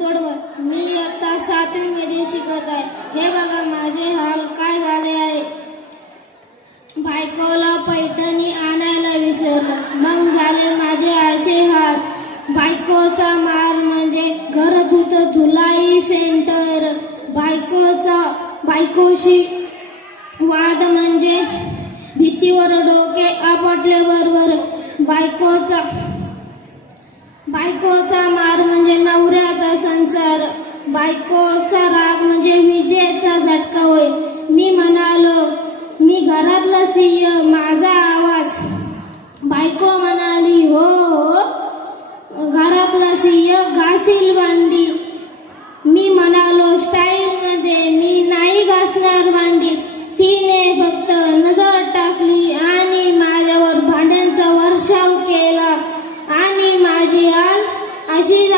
तोडवर मी आता 7वी मध्ये शिकत आहे. हे बघा माझे हाल काय झाले आहे. बायकोला पैठणी आणायला विसरलं, मग झाले माझे असे हाल. बायकोचा मार म्हणजे घरगुत धुलाई सेंटर. बायकोशी वाद म्हणजे भीतीवर डोके आपटल्याबरोबर. बायकोचा मार म्हणजे नवऱ्याचा संसार. बायकोचा राग म्हणजे विजेचा झटका होय. मी म्हणालो मी घरातला सिंह, माझा आवाज. बायको म्हणाली हो घरातला सिंह घासील भांडी. मी म्हणालो स्टाईल मध्ये मी नाही घासणार भांडी. तिने फक्त नजर टाकली आणि माझ्यावर भांड्यांचा वर्षाव केला आणि माझी हाल अशी